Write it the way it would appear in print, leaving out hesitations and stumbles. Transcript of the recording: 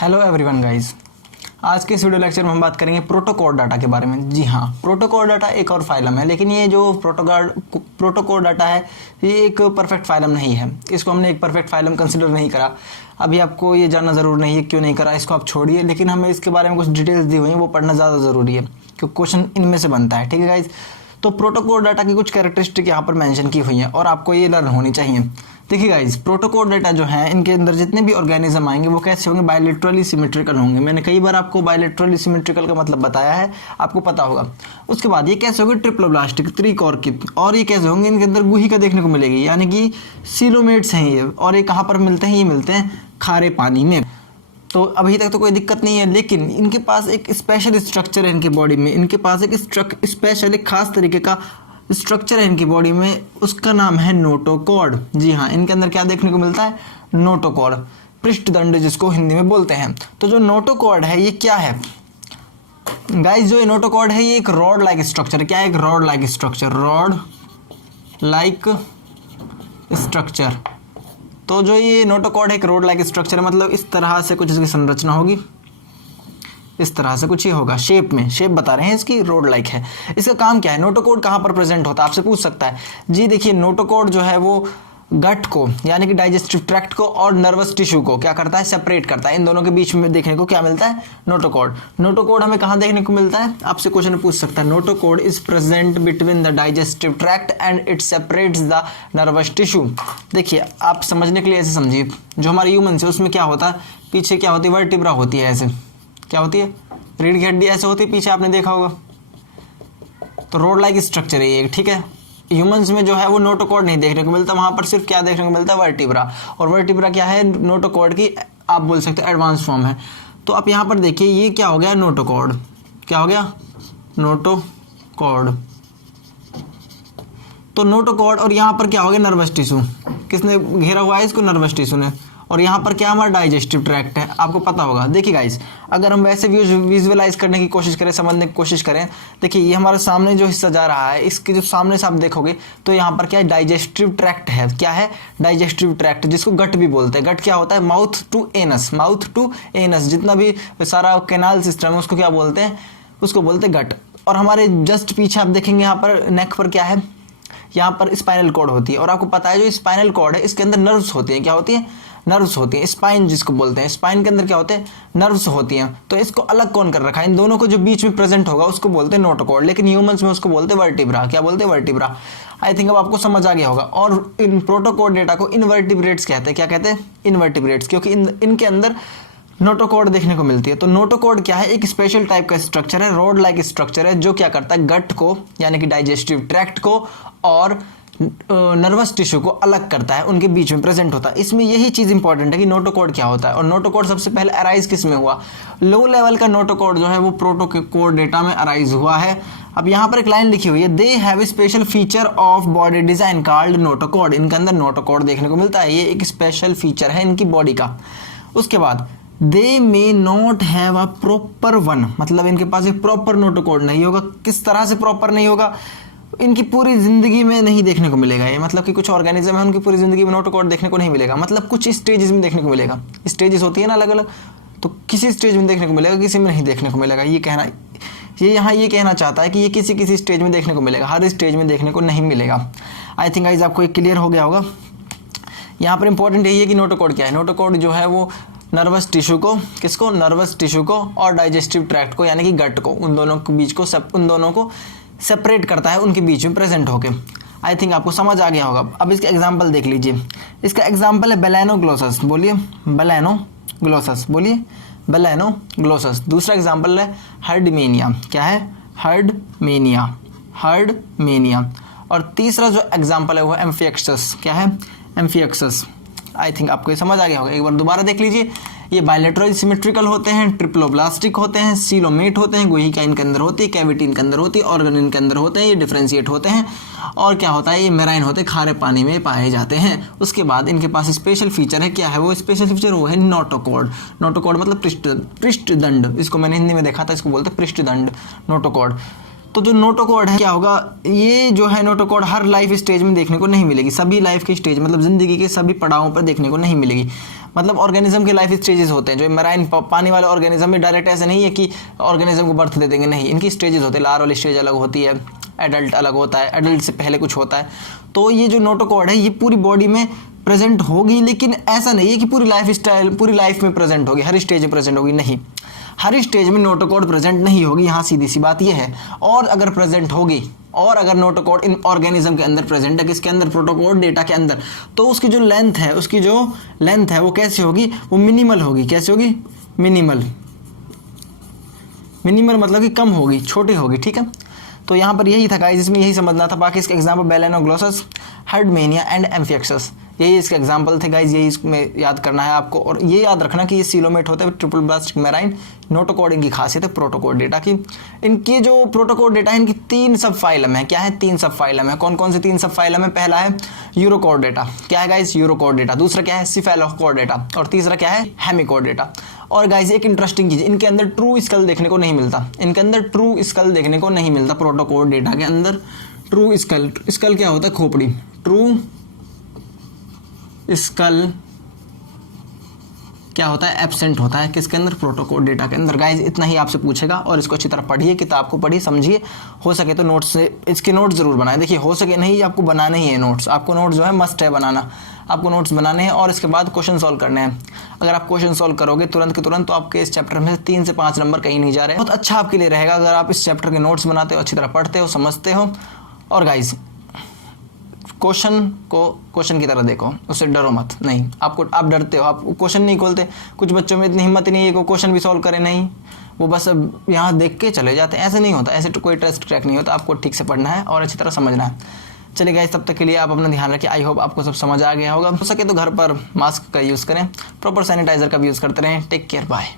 Hello everyone guys. आज के इस वीडियो लेक्चर में हम बात करेंगे प्रोटोकोड डाटा के बारे में। जी हाँ, प्रोटोकोड डाटा एक और फाइलम है, लेकिन ये जो प्रोटोकोड डाटा है ये एक परफेक्ट फाइलम नहीं है। इसको हमने एक परफेक्ट फाइलम कंसिडर नहीं करा। अभी आपको ये जानना ज़रूर नहीं है क्यों नहीं करा, इसको आप छोड़िए, लेकिन हमें इसके बारे में कुछ डिटेल्स दी हुई हैं, वो पढ़ना ज़्यादा ज़रूरी है क्योंकि क्वेश्चन इनमें से बनता है। ठीक है गाइज, तो प्रोटोकोड डाटा की कुछ कैरेक्टरिस्टिक यहाँ पर मेंशन की हुई हैं और आपको ये लर्न होनी चाहिए। देखिए गाइज, प्रोटोकोड डाटा जो है इनके अंदर जितने भी ऑर्गेनिज्म आएंगे वो कैसे होंगे, बायलैटरली सिमेट्रिकल होंगे। मैंने कई बार आपको बायलैटरली सिमेट्रिकल का मतलब बताया है, आपको पता होगा। उसके बाद ये कैसे होंगे, ट्रिप्लोब्लास्टिक, त्रिकोर की। और ये कैसे होंगे, इनके अंदर गुहिका देखने को मिलेगी, यानी कि सीलोमेट्स हैं ये। और ये कहाँ पर मिलते हैं, ये मिलते हैं खारे पानी में। तो अभी तक तो कोई दिक्कत नहीं है, लेकिन इनके पास एक स्पेशल स्ट्रक्चर है इनके बॉडी में। इनके पास एक स्पेशल एक खास तरीके का स्ट्रक्चर है इनकी बॉडी में, उसका नाम है नोटोकॉर्ड। जी हाँ, इनके अंदर क्या देखने को मिलता है, नोटोकॉर्ड, पृष्ठदंड जिसको हिंदी में बोलते हैं। तो जो नोटोकॉर्ड है ये क्या है गाइस, जो नोटोकॉर्ड है ये एक रॉड लाइक स्ट्रक्चर। क्या है, एक rod like structure, rod like structure. तो जो ये नोटोकॉर्ड है एक रोड लाइक स्ट्रक्चर है, मतलब इस तरह से कुछ इसकी संरचना होगी, इस तरह से कुछ ही होगा, शेप में, शेप बता रहे हैं इसकी, रोड लाइक है। इसका काम क्या है, नोटोकॉर्ड कहाँ पर प्रेजेंट होता है, आपसे पूछ सकता है। जी देखिए, नोटोकॉर्ड जो है वो गट को यानी कि डाइजेस्टिव ट्रैक्ट को और नर्वस टिश्यू को क्या करता है, सेपरेट करता है। इन दोनों के बीच में देखने को क्या मिलता है, नोटोकॉर्ड। नोटोकॉर्ड हमें कहाँ देखने को मिलता है, आपसे क्वेश्चन पूछ सकता है। Notochord is present between the digestive tract and it separates the nervous tissue. देखिए, आप समझने के लिए ऐसे समझिए, जो हमारे ह्यूमन है उसमें क्या होता है, पीछे क्या होती है, वर्टिब्रा होती है। ऐसे क्या होती है, रीढ़ की हड्डी ऐसे होती है पीछे, आपने देखा होगा। तो रोड लाइक स्ट्रक्चर है ये, ठीक है। ह्यूमंस में जो है वो नोटोकॉर्ड नहीं देखने को मिलता, वहां पर सिर्फ क्या देखने को मिलता है, वर्टिब्रा। और वर्टिब्रा क्या है, नोटोकॉर्ड की आप बोल सकते हैं एडवांस फॉर्म है। तो आप यहाँ पर देखिए, ये क्या हो गया, नोटोकॉर्ड। क्या हो गया, नोटोकॉर्ड। तो नोटोकॉर्ड, और यहाँ पर क्या हो गया, नर्वस टिश्यू। किसने घेरा हुआ है इसको, नर्वस टिश्यू ने। और यहाँ पर क्या हमारा डाइजेस्टिव ट्रैक्ट है, आपको पता होगा। देखिए गाइस, अगर हम वैसे विजुअलाइज करने की कोशिश करें, समझने की कोशिश करें, देखिए ये हमारे सामने जो हिस्सा जा रहा है, इसके जो सामने से आप देखोगे तो यहाँ पर क्या है, डाइजेस्टिव ट्रैक्ट है। क्या है, डाइजेस्टिव ट्रैक्ट, जिसको गट भी बोलते हैं। गट क्या होता है, mouth to anus, mouth to anus, जितना भी सारा कैनाल सिस्टम है उसको क्या बोलते हैं, उसको बोलते हैं गट। और हमारे जस्ट पीछे आप देखेंगे, यहाँ पर नेक पर क्या है, यहाँ पर स्पाइनल कॉर्ड होती है। और आपको पता है जो स्पाइनल कॉर्ड है इसके अंदर नर्व्स होती हैं। क्या होती है, नर्व्स होती हैं। स्पाइन जिसको बोलते हैं, स्पाइन के अंदर क्या होते हैं, नर्व्स होती हैं। तो इसको अलग कौन कर रखा है, इन दोनों को जो बीच में प्रेजेंट होगा उसको बोलते हैं नोटोकॉर्ड, लेकिन ह्यूमंस में उसको बोलते हैं वर्टिब्रा। क्या बोलते हैं, वर्टिब्रा। आई थिंक अब आपको समझ आ गया होगा। और इन प्रोटोकॉर्ड डेटा को इनवर्टिब्रेट्स कहते हैं। क्या कहते हैं, इनवर्टिब्रेट्स, क्योंकि इनके अंदर नोटोकॉर्ड देखने को मिलती है। तो नोटोकॉर्ड क्या है, एक स्पेशल टाइप का स्ट्रक्चर है, रोड लाइक स्ट्रक्चर है, जो क्या करता है, गट को यानी कि डाइजेस्टिव ट्रैक्ट को और नर्वस टिश्यू को अलग करता है, उनके बीच में प्रेजेंट होता है। इसमें यही चीज़ इंपॉर्टेंट है कि नोटोकॉर्ड क्या होता है। और नोटोकॉर्ड सबसे पहले अराइज किस में हुआ, लो लेवल का नोटोकॉर्ड जो है वो प्रोटोकॉर्ड डेटा में अराइज हुआ है। अब यहाँ पर एक लाइन लिखी हुई है, they have a special feature of body design called notochord. इनके अंदर नोटोकॉर्ड देखने को मिलता है, ये एक स्पेशल फीचर है इनकी बॉडी का। उसके बाद they may not have a proper one, मतलब इनके पास एक प्रॉपर नोटोकॉर्ड नहीं होगा। किस तरह से प्रॉपर नहीं होगा, इनकी पूरी जिंदगी में नहीं देखने को मिलेगा ये। मतलब कि कुछ ऑर्गेनिज्म है उनकी पूरी जिंदगी में नोटोकॉर्ड देखने को नहीं मिलेगा, मतलब कुछ स्टेजेस में देखने को मिलेगा। स्टेजेस होती है ना अलग अलग, तो किसी स्टेज में देखने को मिलेगा, किसी में नहीं देखने को मिलेगा। ये कहना, ये यहाँ ये कहना चाहता है कि ये किसी किसी स्टेज में देखने को मिलेगा, हर स्टेज में देखने को नहीं मिलेगा। आई थिंक गाइस आपको ये क्लियर हो गया होगा। यहाँ पर इंपॉर्टेंट यही है कि नोटोकॉर्ड क्या है। नोटोकॉर्ड जो है वो नर्वस टिश्यू को, किसको, नर्वस टिश्यू को और डाइजेस्टिव ट्रैक्ट को यानी कि गट को, उन दोनों के बीच को, उन दोनों को सेपरेट करता है, उनके बीच में प्रेजेंट होके। आई थिंक आपको समझ आ गया होगा। अब इसका एग्जांपल देख लीजिए। इसका एग्जांपल है बेलेनोग्लोसस, बोलिए बेलेनोग्लोसस, बोलिए बेलेनोग्लोसस। दूसरा एग्जांपल है हर्डमेनिया। क्या है, हर्डमेनिया, हर्डमेनिया। और तीसरा जो एग्जांपल है वो है एम्फिएक्सस। क्या है, एम्फिएक्सस। आई थिंक आपको ये समझ आ गया होगा। एक बार दोबारा देख लीजिए। ये बायलैटरल सिमेट्रिकल होते हैं, ट्रिप्लोब्लास्टिक होते हैं, सीलोमेट होते हैं, गुहिका इनके अंदर होती है, कैविटी इनके अंदर होती है, ऑर्गन इनके अंदर होते हैं, ये डिफरेंशिएट होते हैं। और क्या होता है, ये मेराइन होते हैं, खारे पानी में पाए जाते हैं। उसके बाद इनके पास स्पेशल फीचर है। क्या है वो स्पेशल फीचर, वो है नोटोकॉर्ड। नोटोकॉर्ड मतलब पृष्ठदंड, इसको मैंने हिंदी में देखा था, इसको बोलते हैं पृष्ठदंड, नोटोकॉर्ड। तो जो नोटोकॉड है क्या होगा, ये जो है नोटोकॉड हर लाइफ स्टेज में देखने को नहीं मिलेगी, सभी लाइफ के स्टेज मतलब ज़िंदगी के सभी पड़ावों पर देखने को नहीं मिलेगी। मतलब ऑर्गेनिज्म के लाइफ स्टेजेस होते हैं, जो मराइन पानी वाले ऑर्गेनिज्म में डायरेक्ट ऐसे नहीं है कि ऑर्गेनिज्म को बर्थ दे देंगे, नहीं, इनकी स्टेजेस होते हैं। लार्वल स्टेज अलग होती है, एडल्ट अलग होता है, एडल्ट से पहले कुछ होता है। तो ये जो नोटोकॉड है ये पूरी बॉडी में प्रेजेंट होगी, लेकिन ऐसा नहीं है कि पूरी लाइफ में प्रेजेंट होगी, हर स्टेज में प्रेजेंट होगी, नहीं, हर स्टेज में नोटोकॉड प्रेजेंट नहीं होगी, यहाँ सीधी सी बात यह है। और अगर प्रेजेंट होगी, और अगर नोटोकॉड इन ऑर्गेनिज्म के अंदर प्रेजेंट है, किसके अंदर, प्रोटोकॉड डेटा के अंदर, तो उसकी जो लेंथ है वो कैसे होगी, वो मिनिमल होगी। कैसे होगी, मिनिमल मतलब कि कम होगी, छोटी होगी, ठीक है। तो यहाँ पर यही था गाइस, इसमें यही समझना था। बाकी इसके एग्जाम्पल बेलेनोग्लोसस, हर्डमेनिया एंड एम्फियक्सस, यही इसके एग्जाम्पल थे गाइस, यही इसमें याद करना है आपको। और ये याद रखना कि ये सीलोमेट होते हैं ट्रिपल ब्लास्ट मैराइन। नोटोकॉड इनकी खासियत है प्रोटोकॉड डेटा की। इनके जो प्रोटोकॉड डेटा है, इनकी 3 सब फाइलम है। क्या है, 3 सब फाइलम है। कौन कौन से 3 सब फाइलम है, पहला है यूरोकॉड डेटा, क्या है गाइस, यूरोकॉड डेटा। दूसरा क्या है, सिफेलोकॉड डेटा। और तीसरा क्या है, हेमिकॉड डेटा। और गाइस एक इंटरेस्टिंग चीज, इनके अंदर ट्रू स्कल देखने को नहीं मिलता, इनके अंदर ट्रू स्कल देखने को नहीं मिलता। प्रोटोकॉड डेटा के अंदर ट्रू स्कल क्या होता है, खोपड़ी। ट्रू स्कल क्या होता है, एब्सेंट होता है, किसके अंदर, प्रोटोकॉड डेटा के अंदर। गाइज इतना ही आपसे पूछेगा, और इसको अच्छी तरह पढ़िए, किताब को पढ़िए, समझिए। हो सके तो नोट्स से इसके नोट्स जरूर बनाएं। देखिए हो सके नहीं, आपको बनाने ही है नोट्स, आपको नोट्स जो है मस्ट है बनाना, आपको नोट्स बनाने हैं। और इसके बाद क्वेश्चन सॉल्व करने हैं। अगर आप क्वेश्चन सॉल्व करोगे तुरंत के तुरंत, तो आपके इस चैप्टर में 3 से 5 नंबर कहीं नहीं जा रहे हैं। बहुत अच्छा आपके लिए रहेगा अगर आप इस चैप्टर के नोट्स बनाते हो, अच्छी तरह पढ़ते हो, समझते हो। और गाइज क्वेश्चन को क्वेश्चन की तरह देखो, उससे डरो मत। नहीं, आप डरते हो, आप क्वेश्चन नहीं खोलते। कुछ बच्चों में इतनी हिम्मत ही नहीं है कि क्वेश्चन भी सॉल्व करें, नहीं, वो बस अब यहाँ देख के चले जाते हैं। ऐसे नहीं होता, ऐसे कोई टेस्ट क्रैक नहीं होता। आपको ठीक से पढ़ना है और अच्छी तरह समझना है। चलिए गाइस, तब तक के लिए आप अपना ध्यान रखिए। आई होप आपको सब समझ आ गया होगा। हो सके तो घर पर मास्क का यूज़ करें, प्रॉपर सैनिटाइजर का भी यूज़ करते रहें। Take care, bye.